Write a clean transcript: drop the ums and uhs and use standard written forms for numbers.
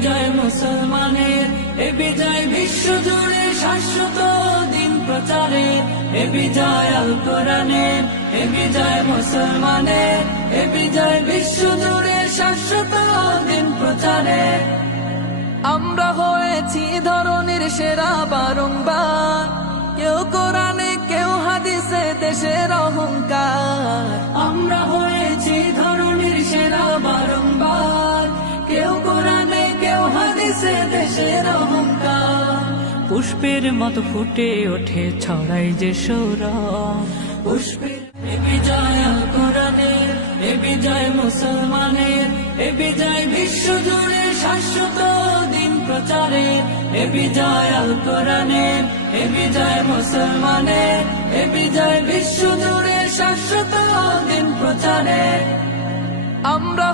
বিজয় মুসলমানের, এ বিজয় বিশ্ব জুড়ে শাশ্বত দিন প্রচারের, এ বিজয় আল কোরআনের, এ বিজয় মুসলমানের, এ বিজয় বিশ্ব জুড়ে শাশ্বত দিন প্রচারের। আমরা হয়েছি ধরনের সেরা বারংবার, কেউ কোরআনে কেউ হাদিসে দেশের অহংকার। আমরা হয়েছি ধরনের সেরা বারংবার, কেউ কোরআনে কেউ হাদিসে দেশের অহংকার। পুষ্পের মতো ফুটে ওঠে ছড়াই যে সৌরভ, পুষ্পের এ বিজয় আল কোরআনের, এ বিজয় মুসলমানের, এ বিজয় বিশ্ব জুড়ে শাশ্বত দিন প্রচারের, এ বিজয় আল কোরআনের, এ বিজয় মুসলমানের, এ বিজয় বিশ্ব জুড়ে শাশ্বত দিন প্রচারের। আমরা